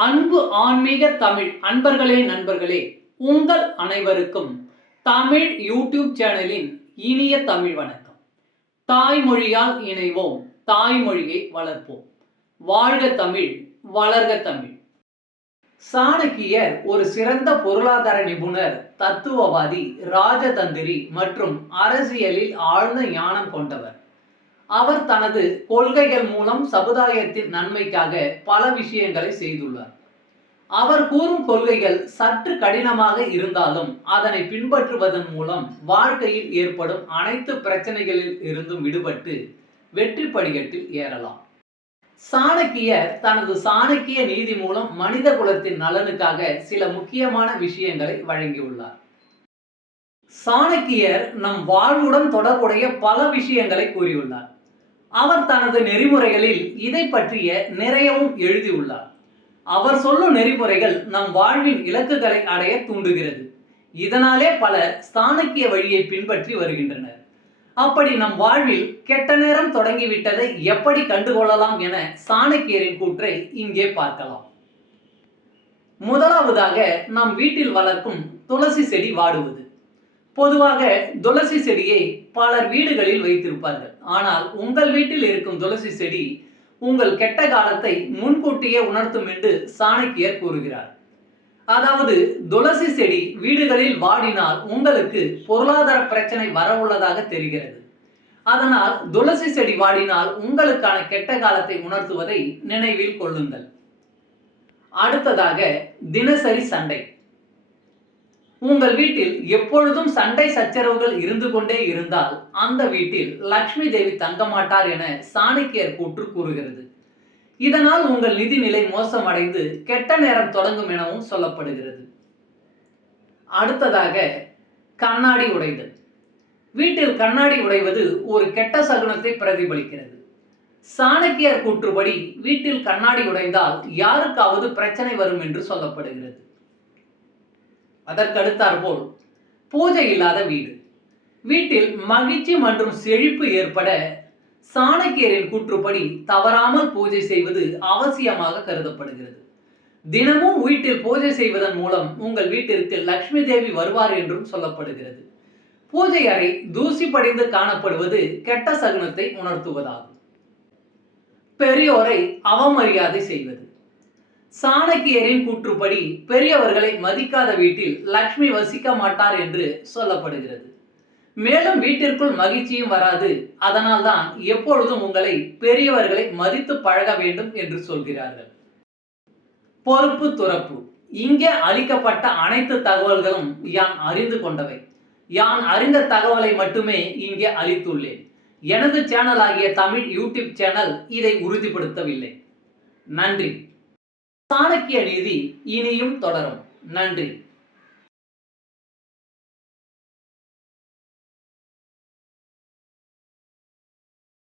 அன்பு ஆன்மீக தமிழ். அன்பர்களே நண்பர்களே உங்கள் அனைவருக்கும் தமிழ் யூடியூப் சேனலின் இனிய தமிழ் வணக்கம். தாய்மொழியால் இணைவோம். தாய்மொழியை வளர்ப்போம். வாழ்க தமிழ் வளர்க தமிழ். சாணக்கியர் ஒரு சிறந்த பொருளாதார நிபுணர் தத்துவவாதி ராஜதந்திரி மற்றும் அரசியலில் ஆழ்ந்த ஞானம் கொண்டவர். அவர் தனது கொள்கைகள் மூலம் சமுதாயத்தின் நன்மைக்காக பல விஷயங்களை செய்துள்ளார். அவர் கூறும் கொள்கைகள் சற்று கடினமாக இருந்தாலும் அதனை பின்பற்றுவதன் மூலம் வாழ்க்கையில் ஏற்படும் அனைத்து பிரச்சனைகளில் இருந்தும் விடுபட்டு வெற்றி படிக்கட்டில் ஏறலாம். சாணக்கியர் தனது சாணக்கிய நீதி மூலம் மனித குலத்தின் நலனுக்காக சில முக்கியமான விஷயங்களை வழங்கியுள்ளார். சாணக்கியர் நம் வாழ்வுடன் தொடர்புடைய பல விஷயங்களை கூறியுள்ளார். அவர் தனது நெறிமுறைகளில் இதை பற்றிய நிறையவும் எழுதியுள்ளார். அவர் சொல்லும் நெறிமுறைகள் நம் வாழ்வின் இலக்குகளை அடைய தூண்டுகிறது. இதனாலே பலர் சாணக்கிய வழியை பின்பற்றி வருகின்றனர். அப்படி நம் வாழ்வில் கெட்ட நேரம் தொடங்கிவிட்டதை எப்படி கண்டுகொள்ளலாம் என சாணக்கியரின் கூற்றை இங்கே பார்க்கலாம். முதலாவதாக நம் வீட்டில் வளர்க்கும் துளசி செடி வாடுவது. பொதுவாக துளசி செடியை பலர் வீடுகளில் வைத்திருப்பார்கள். ஆனால் உங்கள் வீட்டில் இருக்கும் துளசி செடி உங்கள் கெட்ட காலத்தை முன்கூட்டியே உணர்த்தும் என்று சாணக்கியர் கூறுகிறார். அதாவது துளசி செடி வீடுகளில் வாடினால் உங்களுக்கு பொருளாதார பிரச்சனை வரவுள்ளதாக தெரிகிறது. அதனால் துளசி செடி வாடினால் உங்களுக்கான கெட்ட காலத்தை உணர்த்துவதை நினைவில் கொள்ளுங்கள். அடுத்ததாக தினசரி சண்டை. உங்கள் வீட்டில் எப்பொழுதும் சண்டை சச்சரவுகள் இருந்து கொண்டே இருந்தால் அந்த வீட்டில் லக்ஷ்மி தேவி தங்க மாட்டார் என சாணக்கியர் கூற்று கூறுகிறது. இதனால் உங்கள் நிதி நிலை மோசமடைந்து கெட்ட நேரம் தொடங்கும் எனவும் சொல்லப்படுகிறது. அடுத்ததாக கண்ணாடி உடைதல். வீட்டில் கண்ணாடி உடைவது ஒரு கெட்ட சகுனத்தை பிரதிபலிக்கிறது. சாணக்கியர் கூற்றுப்படி வீட்டில் கண்ணாடி உடைந்தால் யாருக்காவது பிரச்சனை வரும் என்று சொல்லப்படுகிறது. அதற்கடுத்தாற்போல் பூஜை இல்லாத வீடு. வீட்டில் மகிழ்ச்சி மற்றும் செழிப்பு ஏற்பட சாணக்கியரின் கூற்றுப்படி தவறாமல் பூஜை செய்வது அவசியமாக கருதப்படுகிறது. தினமும் வீட்டில் பூஜை செய்வதன் மூலம் உங்கள் வீட்டிற்கு லக்ஷ்மி தேவி வருவார் என்றும் சொல்லப்படுகிறது. பூஜை அறை தூசி படைந்து காணப்படுவது கெட்ட சகுனத்தை உணர்த்துவதாகும். பெரியோரை அவமரியாதை செய்வது. சாணக்கியரின் கூற்றுப்படி பெரியவர்களை மதிக்காத வீட்டில் லக்ஷ்மி வசிக்க மாட்டார் என்று சொல்லப்படுகிறது. மேலும் வீட்டிற்குள் மகிழ்ச்சியும் வராது. அதனால்தான் எப்பொழுதும் உங்களை பெரியவர்களை மதித்து பழக வேண்டும் என்று சொல்கிறார்கள். பொறுப்பு துறப்பு. இங்கே அளிக்கப்பட்ட அனைத்து தகவல்களும் யான் அறிந்து கொண்டவை. யான் அறிந்த தகவலை மட்டுமே இங்கே அளித்துள்ளேன். எனது சேனல் ஆகிய தமிழ் யூடியூப் சேனல் இதை உறுதிப்படுத்தவில்லை. நன்றி. சாணக்கிய நீதி இனியும் தொடரும். நன்றி.